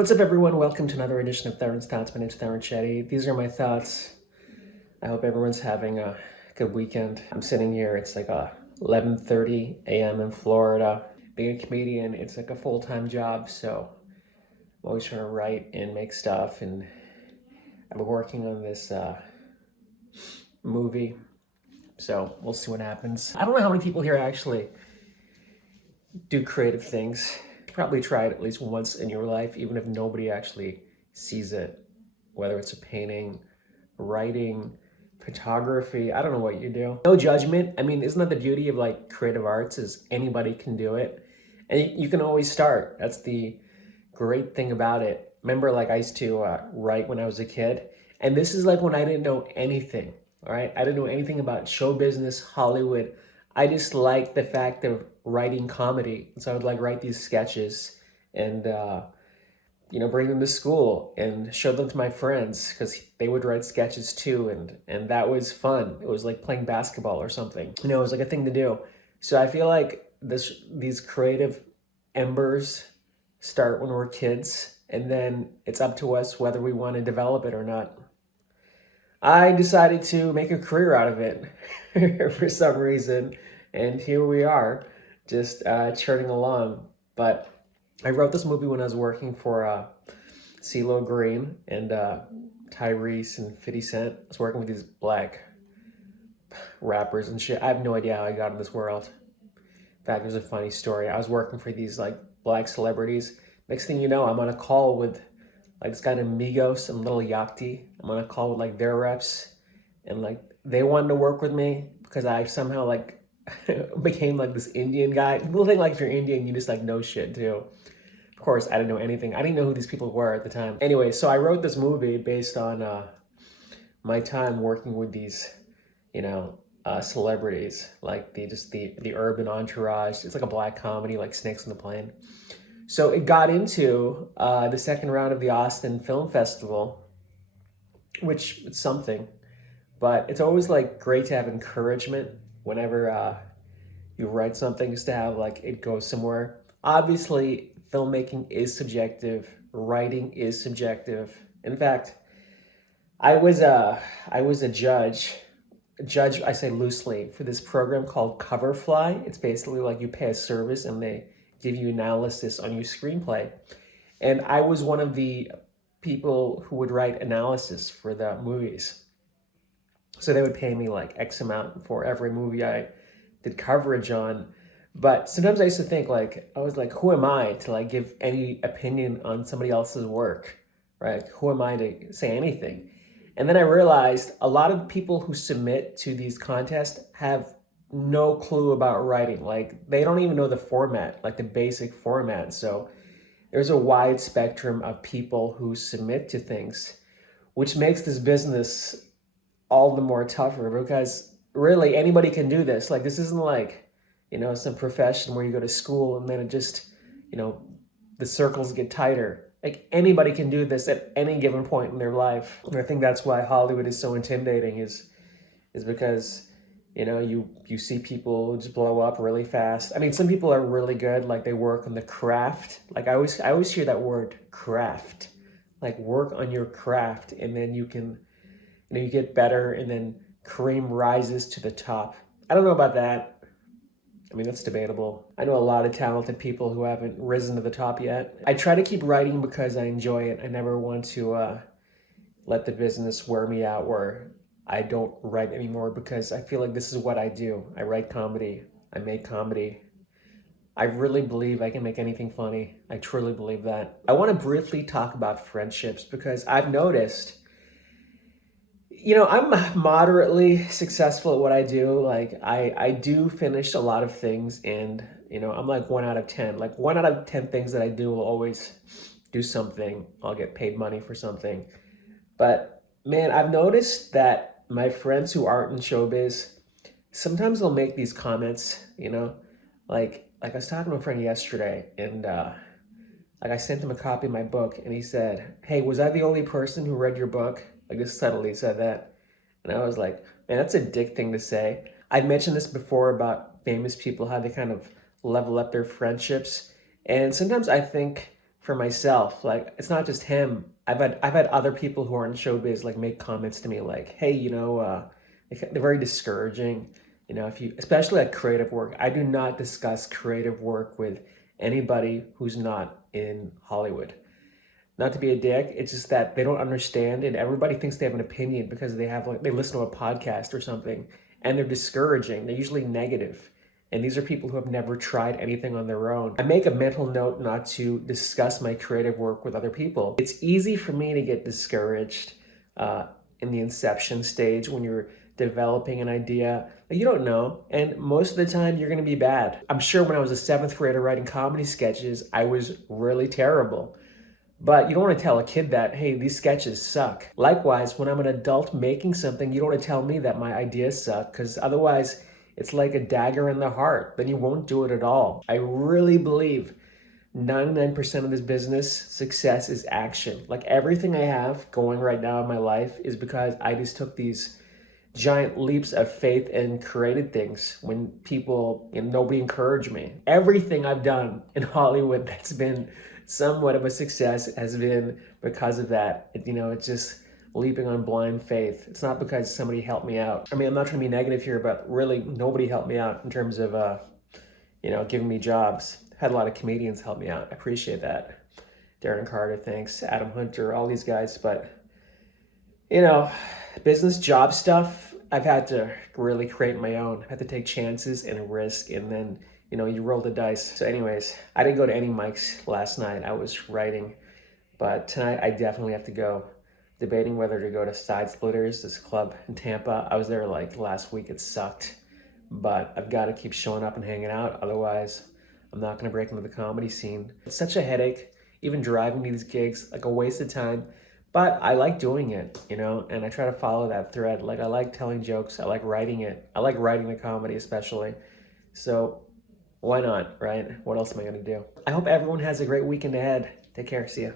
What's up, everyone? Welcome to another edition of Tarun's Thoughts. My name's Tarun Shetty. These are my thoughts. I hope everyone's having a good weekend. I'm sitting here. It's like 11:30 a.m. in Florida. Being a comedian, it's like a full-time job, so I'm always trying to write and make stuff. And I've been working on this movie, so we'll see what happens. I don't know how many people here actually do creative things. Probably try it at least once in your life, even if nobody actually sees it, whether it's a painting, writing, photography. I don't know what you do. No judgment. I mean, isn't that the beauty of like creative arts, is anybody can do it, and you can always start. That's the great thing about it. Remember, like I used to write when I was a kid, and this is like when I didn't know anything. All right, I didn't know anything about show business, Hollywood. I just liked the fact of writing comedy. So I would like write these sketches and, bring them to school and show them to my friends because they would write sketches too. And that was fun. It was like playing basketball or something. It was like a thing to do. So I feel like these creative embers start when we're kids, and then it's up to us whether we want to develop it or not. I decided to make a career out of it for some reason, and here we are, just churning along. But I wrote this movie when I was working for CeeLo Green and Tyrese and 50 Cent. I was working with these black rappers and shit. I have no idea how I got in this world. In fact, there's a funny story. I was working for these like black celebrities. Next thing you know, I'm on a call with like this guy named Migos and Little Yachty. I'm on a call with like their reps, and like they wanted to work with me because I somehow like became like this Indian guy. People think like if you're Indian, you just like know shit too. Of course, I didn't know anything. I didn't know who these people were at the time. Anyway, so I wrote this movie based on my time working with these, celebrities, like the urban entourage. It's like a black comedy, like Snakes on the Plane. So it got into the second round of the Austin Film Festival, which is something, but it's always like great to have encouragement whenever you write something, just to have like it go somewhere. Obviously, filmmaking is subjective, writing is subjective. In fact, I was a judge. I say loosely, for this program called Coverfly. It's basically like you pay a service and they give you analysis on your screenplay. And I was one of the people who would write analysis for the movies. So they would pay me like X amount for every movie I did coverage on. But sometimes I used to think like, I was like, who am I to like give any opinion on somebody else's work, right? Who am I to say anything? And then I realized a lot of people who submit to these contests have no clue about writing. Like they don't even know the format, like the basic format. So there's a wide spectrum of people who submit to things, which makes this business all the more tougher, because really anybody can do this. Like this isn't like, some profession where you go to school and then it just, the circles get tighter. Like anybody can do this at any given point in their life. And I think that's why Hollywood is so intimidating, is because you see people just blow up really fast. I mean, some people are really good, like they work on the craft. Like I always hear that word, craft. Like work on your craft, and then you can, you get better, and then cream rises to the top. I don't know about that. I mean, that's debatable. I know a lot of talented people who haven't risen to the top yet. I try to keep writing because I enjoy it. I never want to let the business wear me out where I don't write anymore, because I feel like this is what I do. I write comedy. I make comedy. I really believe I can make anything funny. I truly believe that. I want to briefly talk about friendships, because I've noticed, I'm moderately successful at what I do. Like I do finish a lot of things, and, I'm like 1 out of 10. Like 1 out of 10 things that I do will always do something. I'll get paid money for something. But man, I've noticed that my friends who aren't in showbiz, sometimes they'll make these comments, like I was talking to a friend yesterday, and like I sent him a copy of my book, and he said, "Hey, was I the only person who read your book?" Like just subtly said that. And I was like, man, that's a dick thing to say. I've mentioned this before about famous people, how they kind of level up their friendships. And sometimes I think for myself. Like, it's not just him. I've had other people who are in showbiz like make comments to me like, hey, they're very discouraging. If you, especially at creative work, I do not discuss creative work with anybody who's not in Hollywood. Not to be a dick, it's just that they don't understand, and everybody thinks they have an opinion because they listen to a podcast or something, and they're discouraging. They're usually negative. And these are people who have never tried anything on their own. I make a mental note not to discuss my creative work with other people. It's easy for me to get discouraged in the inception stage when you're developing an idea that you don't know. And most of the time, you're going to be bad. I'm sure when I was a seventh grader writing comedy sketches, I was really terrible. But you don't want to tell a kid that, hey, these sketches suck. Likewise, when I'm an adult making something, you don't want to tell me that my ideas suck, because otherwise, it's like a dagger in the heart. Then you won't do it at all. I really believe 99% of this business success is action. Like, everything I have going right now in my life is because I just took these giant leaps of faith and created things when people, nobody encouraged me. Everything I've done in Hollywood that's been somewhat of a success has been because of that. It's just leaping on blind faith. It's not because somebody helped me out. I mean, I'm not trying to be negative here, but really nobody helped me out in terms of, giving me jobs. Had a lot of comedians help me out. I appreciate that. Darren Carter, thanks. Adam Hunter, all these guys. But, business job stuff, I've had to really create my own. I had to take chances and risk, and then, you roll the dice. So anyways, I didn't go to any mics last night. I was writing. But tonight I definitely have to go. Debating whether to go to Side Splitters, this club in Tampa. I was there like last week. It sucked. But I've got to keep showing up and hanging out. Otherwise, I'm not going to break into the comedy scene. It's such a headache, even driving to these gigs, like a waste of time. But I like doing it, and I try to follow that thread. Like, I like telling jokes. I like writing it. I like writing the comedy especially. So why not, right? What else am I going to do? I hope everyone has a great weekend ahead. Take care. See ya.